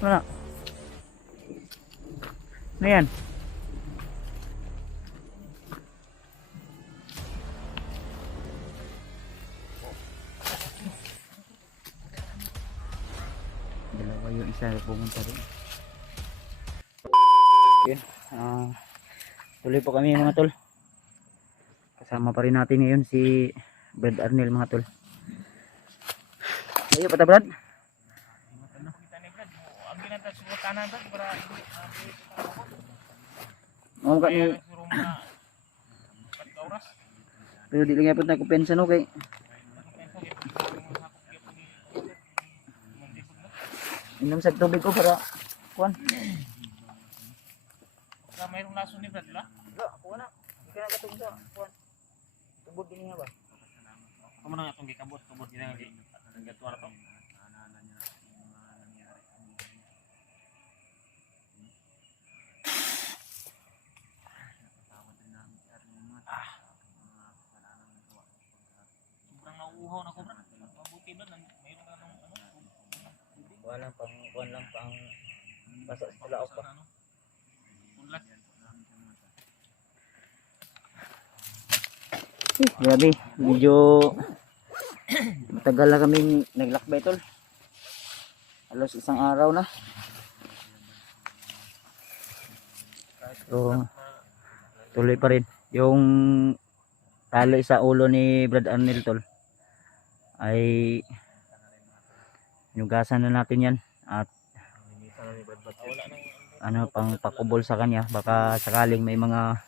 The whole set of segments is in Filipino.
Wala. Ano yan? Dalawa yung isa pumunta rin. Yun. Tuloy po kami mga tol. Kasama pa rin natin ngayon si Brad Arnel mga tol. Ayo pata Brad. Mau ka ni pero di lang yapon na kupensa no kay inom sa tubig ko para kuan. Mayroong laso ni Brad, la? Wala, ako na. Hindi ka nagatong sa kuan. Tubod din nga ba? Kamu na nga itong gikabot, tubod gina nga ang gatuwar to. Sobrang nauuhaw na ko, Brad. Mabuti ba? Mayroon ka nung ano? Walang pang kuan lang pang basa sa laok pa. Punlat. Grabe, medyo matagal na kaming naglakbay tol. Halos isang araw na. So, tuloy pa rin. Yung tali sa ulo ni Brad Arnel tol ay hinugasan na natin yan at ano pang pakubol sa kanya baka sakaling may mga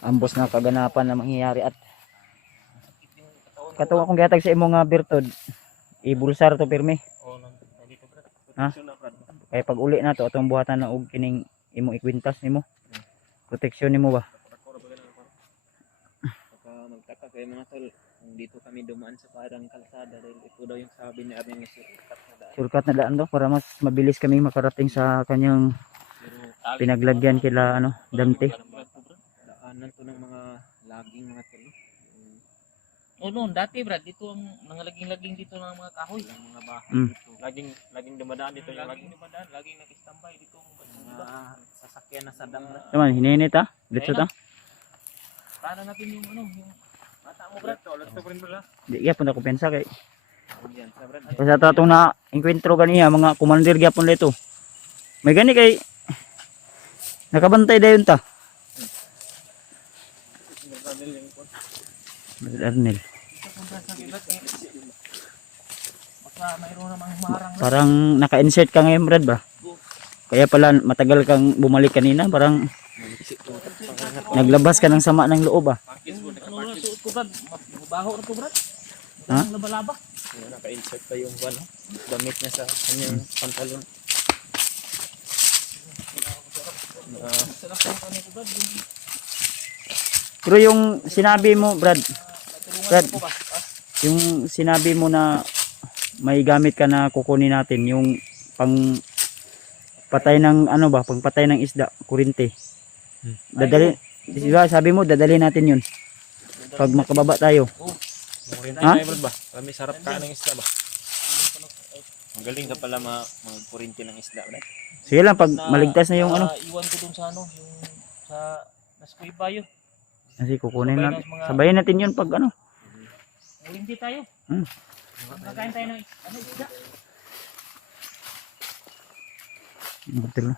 ambos na kaganapan na mangyayari at katong akong gihatag sa imong bertod ibulsar to pirmi ha kay pag uli na to atong buhatan na og kining imong ikwintas nimo proteksyon nimo ba Magtaka kayo mga tol, dito kami dumaan sa parang kalsada dahil ito daw yung sabi ni Arnel na shortcut na daan daw para mas mabilis kami makarating sa kanyang pinaglagyan kila ano Dante. Daanan to ng mga laging mga tol. Oh noon, dati Brad, dito ang mga laging-laging dito ng mga kahoy, ng mga bahay dito. Laging dumadaan dito, laging dumadaan, laging nag-standby dito mga sasakyan na sa dam. Naman hininit ha? Dito ta? Paano natin yung ano, yung bata mo Brad? Ulit to rin Brad. Di gyapon ako pensa kay Yan, sa Brad. basta tatong na encuentro ganiya mga commander gyapon dito. May gani kay nakabantay dayon ta. Brad Arnel. Baka mayroon namang maharang. Parang naka-insert ka ngayon Brad ba? Kaya pala matagal kang bumalik kanina parang naglabas ka ng sama ng loob ah. Ano na suot ko Brad? Mabaho na to Brad. Ha? Laba-laba. Naka-insert pa yung ano, damit niya sa kanyang pantalon. Pero yung sinabi mo Brad, yung sinabi mo na may gamit ka na kukunin natin yung pang patay ng ano ba, pang patay ng isda, kurente. Dadali, diba, sabi mo dadali natin yun pag makababa tayo. Ha? Ba? Kami sarap ka ng isda ba? Magaling ka pala mag-kurente ng isda, Brad. Sige lang pag maligtas na yung ano. Iwan ko dun sa ano, yung sa Nascoy Bayo. Kasi kukunin natin. Sabayin natin yun pag ano. Hindi tayo. Kakain tayo ng ano, isda. Betul.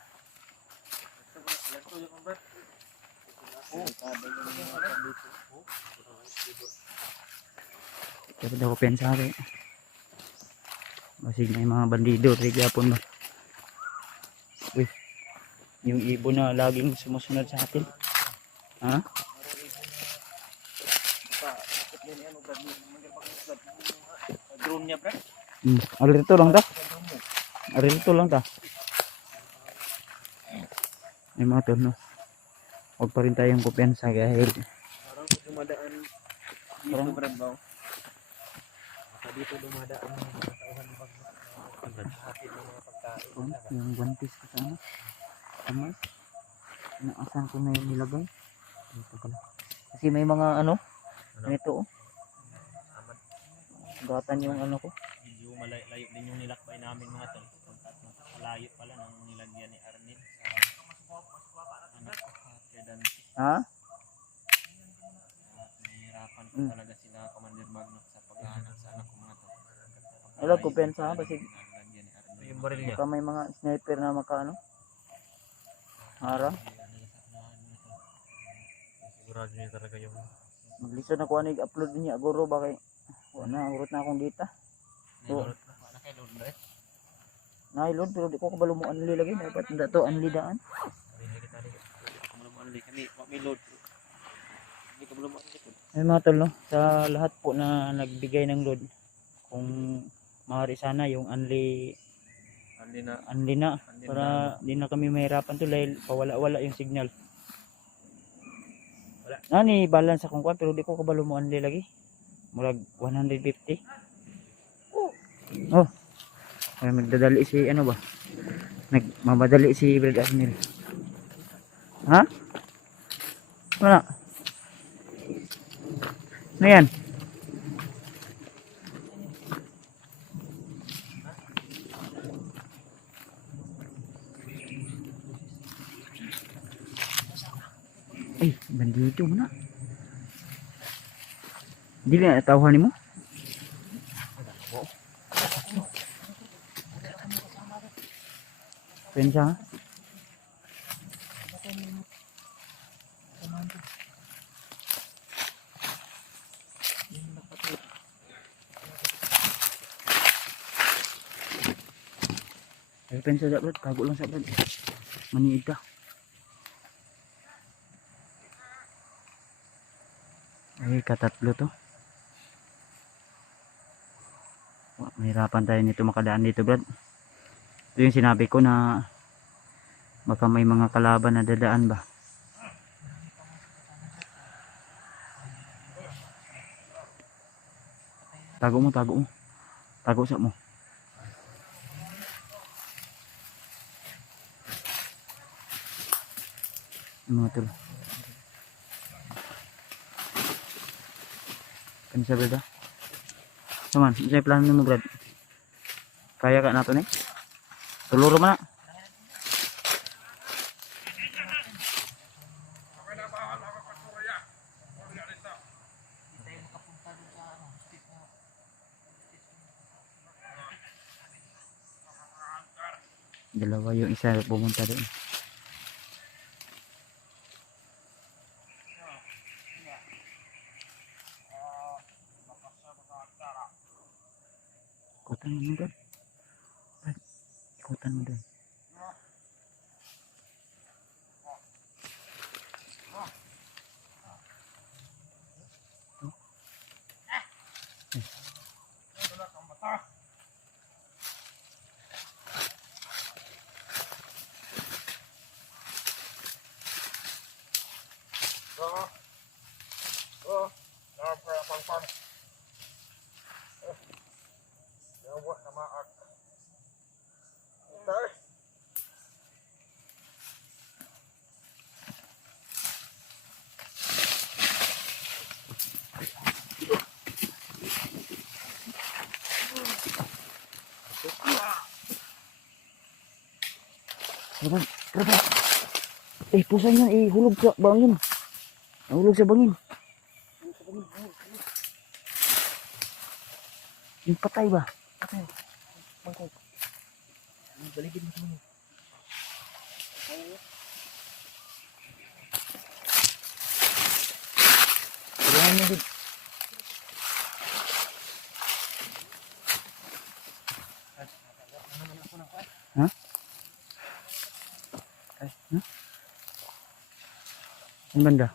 Tapi dah ko pensare. Masig na yung mga bandido, trigapon ba? Uy, yung ibon na laging sumusunod sa atin. Ha? Drone niya, Brad. Alirito lang ta. Alirito lang ta. May mga to, no? Huwag pa rin tayong kupensa dahil Parang dumadaan dito, Brad, ba? Dito dumadaan ng mga tauhan ng pagkakatid ng mga pagkain. yung guantes ko sana. Kamay. Naasan ko na yung nilagay. Dito pala. Kasi may mga ano? Ito oh. Gatan yung ano ko. Medyo medyo malayo din yung nilakbay namin mga tol. Malayo pala nang nilagyan ni Arnel sa anak ko kaya Dante. Ha? Nahihirapan po talaga sila Commander Magnus sa paghahanap sa anak ko mga tol. Wala ko pensa ha kasi Nilagyan ni Arnel. Yung baril niya. baka may mga sniper na makaano. Harang. Sigurado niya talaga yung Maglisod na ko anig upload niya guro ba kay wala urot na akong data. So, wala kay Lord Bre. nailod pero di ko kabalo mo anli lagi dapat nda to anli daan. Kami may Lord. Hindi ka belum Ay mga tol no, sa lahat po na nagbigay ng load kung maaari sana yung anli na para di na kami mahirapan to dahil pawala-wala yung signal. Wala. Nani balance akong kwan pero di ko kabalo mo anli lagi. Murag 150. Oh. Ay magdadali si ano ba? Nagmamadali si Brad Arnel. Ha? Wala. Ano yan? Ay, bandito mo na. Dili na tawhan mo? Pensa ha? Ay, pensa sa Brad, tago lang sa Brad. Maniid ka. Ay, katatlo to. Mahirapan tayo nito makadaan dito Brad. Ito yung sinabi ko na baka may mga kalaban na dadaan ba. Tago mo. Tago sa mo. Ano ito? Kan sa Brad. Naman, isa plano mo Brad. Kaya ka nato ni? Tuluro man na. Dalawa yung isa pumunta doon. Ikutan mo doon. Ikutan mo doon. Kerabat. Pusan yan, hulog sa bangin. Hulog sa bangin. Yung patay ba? Patay. Bangkok. Baligid mo sa bangin. Tulungan mo din. Ha? Ang banda.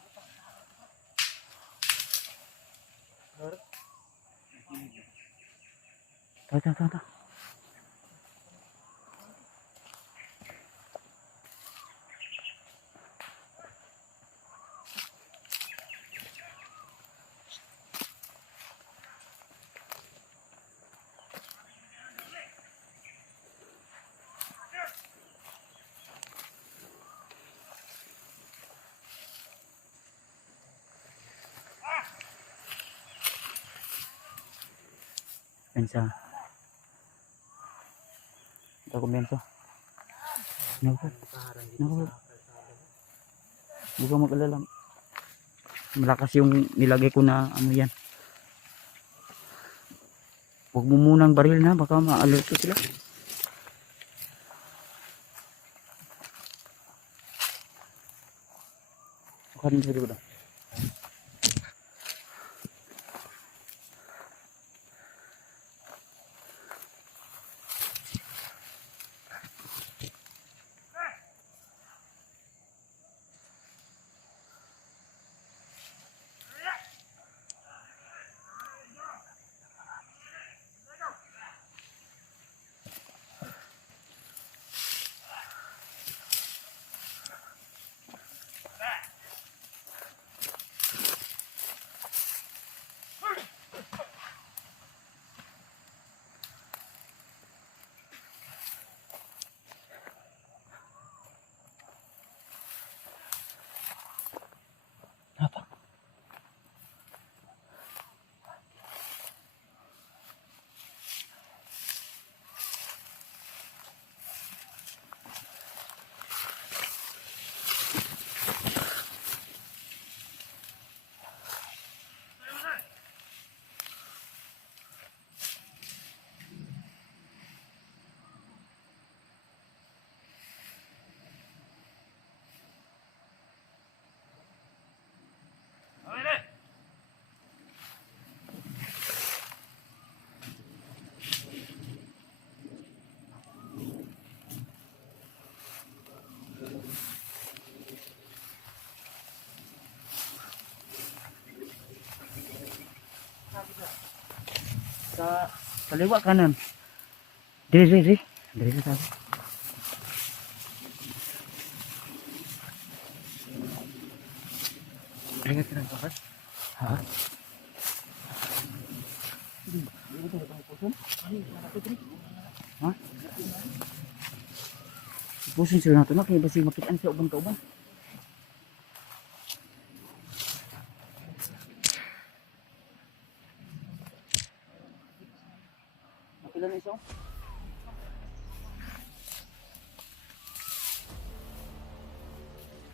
Ta. Pensa. Sa komento. Naku. Naku. Huwag kang mag-alala. Malakas yung nilagay ko na ano yan. Huwag mo munang baril na, baka ma-alerto sila. Bukan sa likod. Sa kaliwa kanan. Diri. Diri sa tabi. Ingat ka ng kapat? Ha? Ha? Pusin sila nato na kaya basi makitaan sa uban-kauban. Ilan na isa?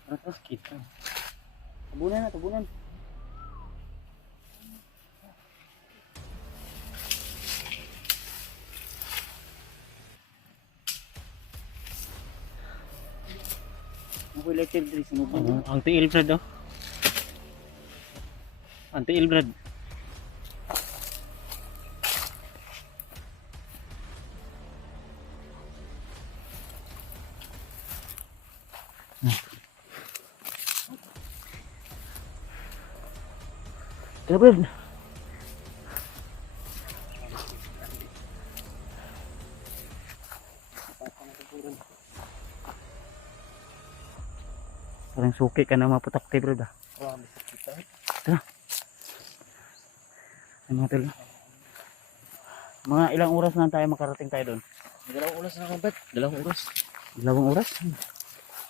Tara, kita. Tabunan. Ako electric dress mo. Ang tiil brad oh. Ang tiil brad. Tara, Brad. Parang suki ka na maputak tayo, Brad. Tara. Ay, mga tol. Mga ilang oras na tayo makarating tayo doon? Dalawang oras na brad. Dalawang oras. 2 oras?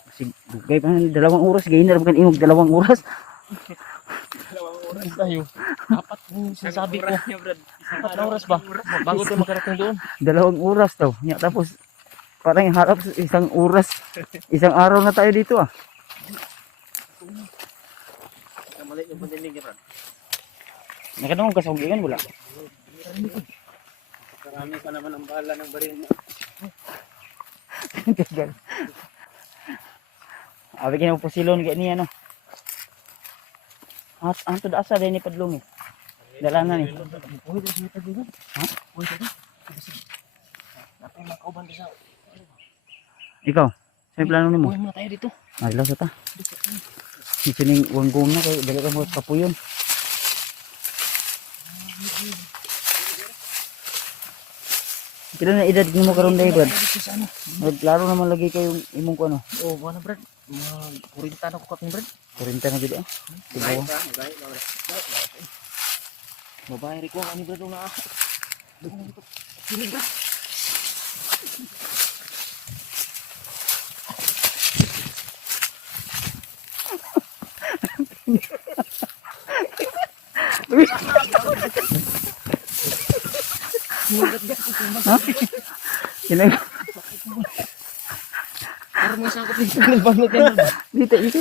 Kasi dugay pa ng 2 oras. Gaya na rin imog 2 oras. 2 oras tayo. Apat yung sinasabi ko. 4 na oras ba? Bago tayo makarating doon. 2 oras daw. Ya, tapos parang harap 1 oras. 1 araw na tayo dito ah. Mali yung pandinig brad. Nakadungog ka sa hugingan wala? Karami pa naman ang bala ng baril mo. Tigal. Abi kina po silon kay niya no. At anto da asa din ni padlong eh. Dala na ni. Ha? Napay makauban sa. Ikaw, sa plano nimo? Buhay muna tayo dito. Adlaw sa ta. Sining wanggong na kay dala ka mo kapuyon. Kailan na edad mo karon day, Brad? Klaro naman lagi kayong imong ko ano. Oh, wala brad. Mga 40 na ko kaping brad. 40 na gid ah. Tibaw. Babae rin ko ani brad na. Sini brad. Ha? Kinay mo isang kapit ng banot yan. Dito, dito.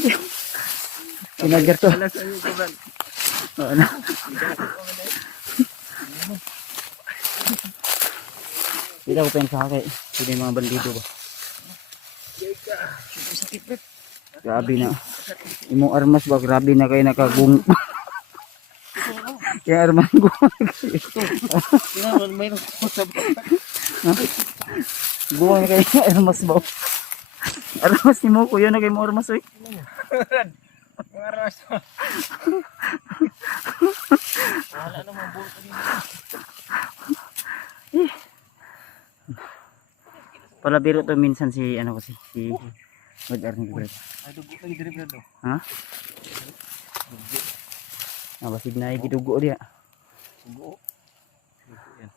Sinagar to. Wala sa iyo, Brad. Oo na. Dito ako pensake. Dito yung mga bandido ba? Sakit, Brad. Grabe na. Imong armas ba? Grabe na kayo nakagung. Kaya armas ko. Tingnan, mayroon ko sa batak. Buwan kayo armas ba? Armas ni mo kuya na kayo mo armas oy. Mga aras. Wala naman buto dito. Palabiro to minsan si ano kasi si Good Arnie Brad. Ay, dugo lagi diri, Brad. Ha? Nabasig na gidugo dia. Sugo. Yan.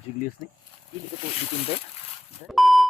Julius ni. Hindi ka to dito.